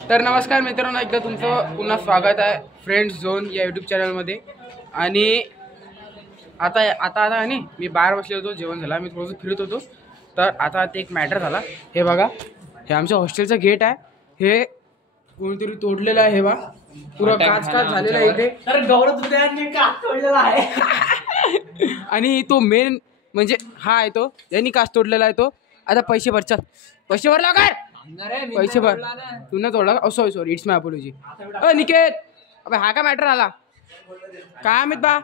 तर नमस्कार मित्रांनो, एकदा तुमचं पुन्हा स्वागत आहे फ्रेंड्स झोन या यूट्यूब चॅनलमध्ये. आणि आता आता आता आणि मी बाहेर बसले होतो, जेवण झाला, मी थोडंसं फिरत होतो. तर आता ते एक मॅटर झाला. हे बघा, हे आमच्या हॉस्टेलचं गेट आहे. हे कोणीतरी तोडलेलं आहे. हे बघा, पुरा काच झालेला आहे इथे. तर गौरव काच तोडलेला आहे. आणि तो मेन म्हणजे हा आहे, तो यांनी काच तोडलेला आहे. तो आता पैसे भरचाल, पैसे भरला काय, पैसे भर. तू ना तोडला. Sorry sorry, it's my apology. Niket, अबे हा का मॅटर आला काय माहित बा.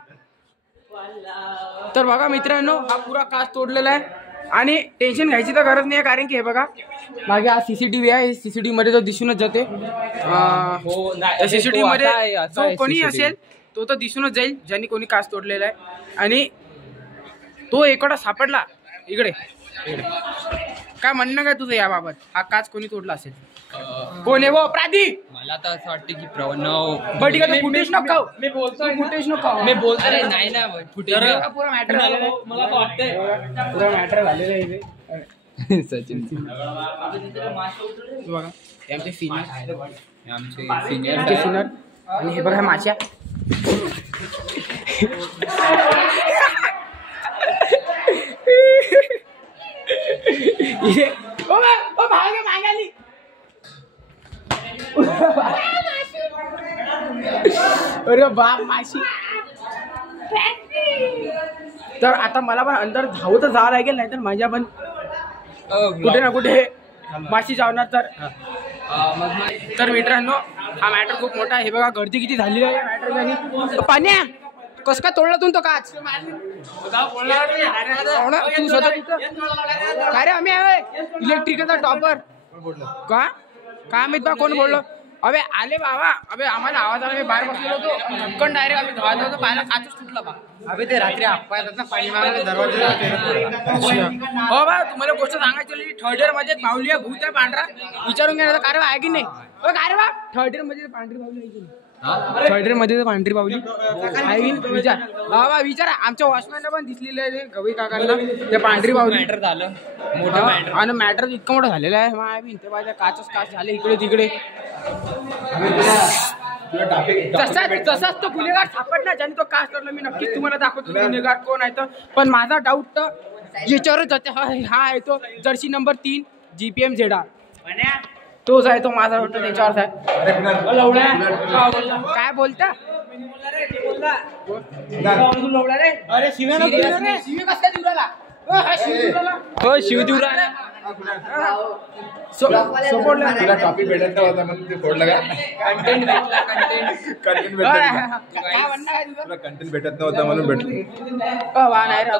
तर बघा मित्रांनो, हा पुरा काच तोडलेला आहे. आणि टेन्शन घ्यायची तर गरज नाही आहे, कारण की हे बघा मागे हा सीसीटीव्ही आहे. सीसीटीव्ही मध्ये तो दिसूनच जाते. सीसीटीव्ही मध्ये जो कोणी असेल तो तर दिसूनच जाईल ज्यांनी कोणी काच तोडलेला आहे. आणि तो एकडा सापडला इकडे. काय म्हणणं काय तुझं याबाबत? हा काच कोणी तोडला असेल? कोण आहे वो अपराधी? मला तर असं वाटतं की प्रणव. बट का फुटेज नको, मी बोलतो फुटेज नको, मी बोलतो नाही ना फुटेज. पुरा मॅटर झालेला, मला वाटतंय पुरा मॅटर झालेला आहे. सचिन बघा, हे आमचे सिनियर, आमचे सिनियर आणि हे बघा माश्या. अरे बाप, माशी. तर आता मला पण अंदर धावत जावं लागेल, नाही तर माझ्या पण कुठे ना कुठे माशी जावणार. तर मित्रांनो, हा मॅटर खूप मोठा आहे. हे बघा, गर्दी किती झाली आहे मॅटर. पाण्या कस काय तोडला तू तो काच? तू स्वतः काय रे, आम्ही इलेक्ट्रिकलचा टॉपर का काय माहित बा कोण बोललो. अबे आले बाबा, अबे आम्हाला आवाज आला, मी बाहेर बसलेलो होतो. धक्कन डायरेक्ट आम्ही धावत होतो, पाहिला काचच तुटला बा. अबे ते रात्री आप्पा येतात ना पाणी मागायला दरवाजा. हो बा, तुम्हाला गोष्ट सांगायची, थर्ड इयर मध्ये माऊली आहे, भूत आहे पांढरा. विचारून घ्या काय आहे की नाही. काय रे बा, थर्ड इयर मध्ये पांढरी माऊली आहे की नाही? थर्ड इयर मध्ये पांढरी बावली विचार बाबा, विचारा. आमच्या वॉचमॅनला पण दिसलेलं आहे ते गवई काकांना, ते पांढरी बावली मॅटर झालं मोठं मॅटर. आणि मॅटर इतकं मोठं झालेलं आहे. माझ्या काचच काच झाले इकडे तिकडे. तसाच तो गुन्हेगार सापडला ज्याने तो काच तोडला. मी नक्कीच तुम्हाला दाखवतो गुन्हेगार कोण आहे. तर पण माझा डाऊट तर याच्यावरच जाते. हा आहे तो जर्सी नंबर 3 GPM ZR. तोच आहे तो, माझा वाटतं त्याच्यावर आहे. काय बोलता? अरे शिव्या हो, शिव देवरा टॉपिक भेटत नव्हता म्हणून ते फोडलं का? कंटेंट भेटत नव्हता म्हणून भेटलं.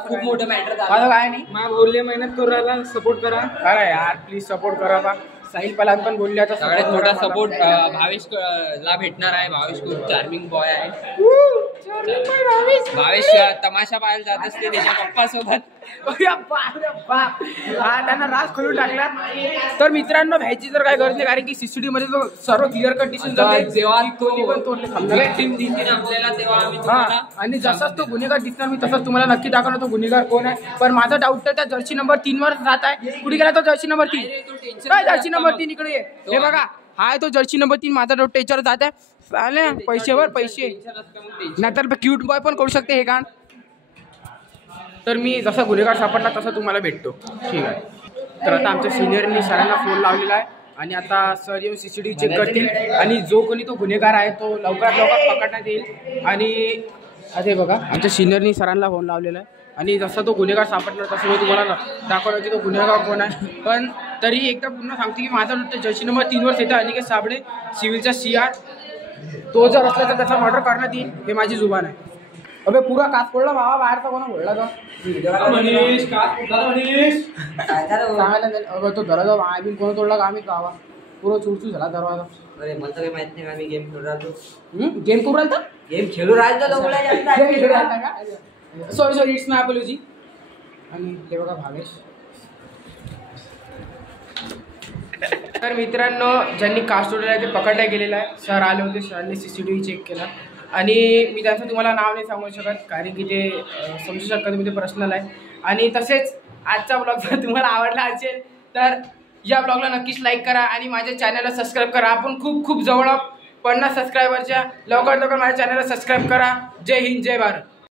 खूप मोठं मॅटर झालं. काय नाही, मला बोलले मेहनत करू राहिला, सपोर्ट करा. अरे यार प्लीज सपोर्ट करा बा. साहिल पलान पण बोलले आता सगळ्यात मोठा सपोर्ट भावेश ला भेटणार आहे. भावेश खूप चार्मिंग बॉय आहे. भावेश तमाशा पाहायला जात असते त्याच्या पप्पा सोबत. त्यांना राज खोलून टाकला. तर मित्रांनो, भ्यायची तर काय गरज नाही, कारण की सीसीटीव्ही मध्ये तो सर्व क्लिअर कट दिसून जाते. जेव्हा कोणी पण तोडले आपल्याला तेव्हा आम्ही आणि जसाच तो गुन्हेगार दिसणार, मी तसंच तुम्हाला नक्की दाखवणार तो गुन्हेगार कोण आहे. पण माझा डाऊट तर त्या जर्सी नंबर 3 वर जात आहे. कुठे गेला तो जर्सी नंबर 3? काय जर्सी नंबर 3 इकडे ये. हे बघा, हा आहे तो जर्सी नंबर 3. माझा डाऊट त्याच्यावर जात आहे. चालेल, पैसेवर पैसे, नाहीतर क्यूट बॉय पण करू शकते हे काम. तर मी जसा गुन्हेगार सापडला तसा तुम्हाला भेटतो, ठीक आहे. तर आता आमच्या सिनियरनी सरांना फोन लावलेला आहे. आणि आता सर येऊन CCTV चेक करतील. आणि जो कोणी तो गुन्हेगार आहे तो लवकरात लवकर पकडण्यात येईल. आणि आता हे बघा, आमच्या सिनियरनी सरांना फोन लावलेला आहे. आणि जसा तो गुन्हेगार सापडणार तसं मी तुम्हाला दाखवलं की तो गुन्हेगार कोण आहे. पण तरी एकदा पुन्हा सांगतो की माझा जर्सी नंबर 3 वर येतं अनिकेत साबळे, सिव्हिलचा CR. तो जर असला तर त्याचा मर्डर करण्यात येईल, हे माझी जुबान आहे. अबे पुरा काच पडला बाबा, बाहेरचा कोणा बोलला का सांगायला तो दरवाजा आम्ही कोण तोडला का आम्ही गावा पुरा चुरचू झाला दरवाजा. अरे मला काही माहित नाही, आम्ही गेम खेळू राहतो. गेम करू राहिला, गेम खेळू राहतो. Sorry sorry, it's my apology. आणि हे बघा भावेश. तर मित्रांनो, ज्यांनी काच तोडलेला आहे ते पकडल्या गेलेला आहे. सर आले होते, सरांनी CCTV चेक केला. आणि मी त्यांचं तुम्हाला नाव नाही सांगू शकत, कारण की ते समजू शकत तुम्ही, ते पर्सनल आहे. आणि तसेच आजचा ब्लॉग जर तुम्हाला आवडला असेल तर या ब्लॉगला नक्कीच लाईक करा आणि माझ्या चॅनलला सबस्क्राईब करा. आपण खूप खूप जवळ 50 सबस्क्रायबरच्या. लवकर माझ्या चॅनलला सबस्क्राईब करा. जय हिंद, जय भारत.